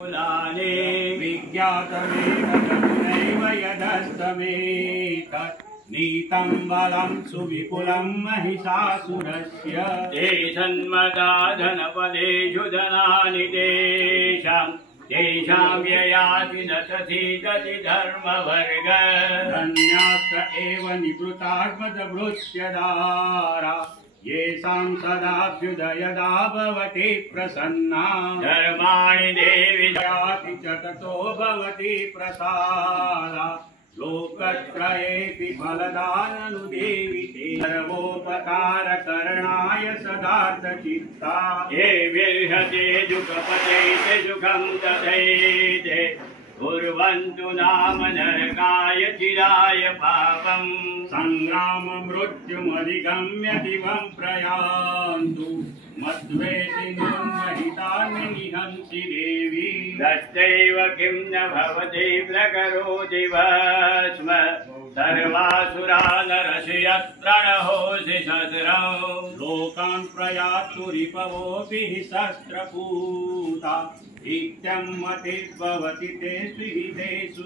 कुलाले विज्ञातमेव जगुनैव यदस्तमेतत् नीतं बलं सुविपुलं महिषासुरस्य ते सन्मदाधनपदेषु धनानि तेषां व्ययाति न सीदति धर्मवर्ग धन्यास्त एव निवृत्तात्मजभृत्यदारा येषां सदाभ्युदयदा भवति प्रसन्ना धर्माणि देवि याति च ततो भवति प्रसादा लोकत्रयेऽपि फलदाननुदेवि ते सर्वोपकारकरणाय सदार्थचित्ता ये विर्हते जुगपते सुखं तथैते कुर्वन्तु नाम नरकाय चिराय पापं संग्राम मृत्युमधिगम्य दिवं प्रयान्तु मद्वेषिणोन्महितानि निहन्ति देवी दष्टैव किं न भवति प्रकरोति भस्म सर्वासुरा नरसि यत्र न होसि शस्त्रं लोकान् प्रयातु रिपवोऽपि हि शस्त्रपूता इत्यं मतिर्भवति ते स्विहितेषु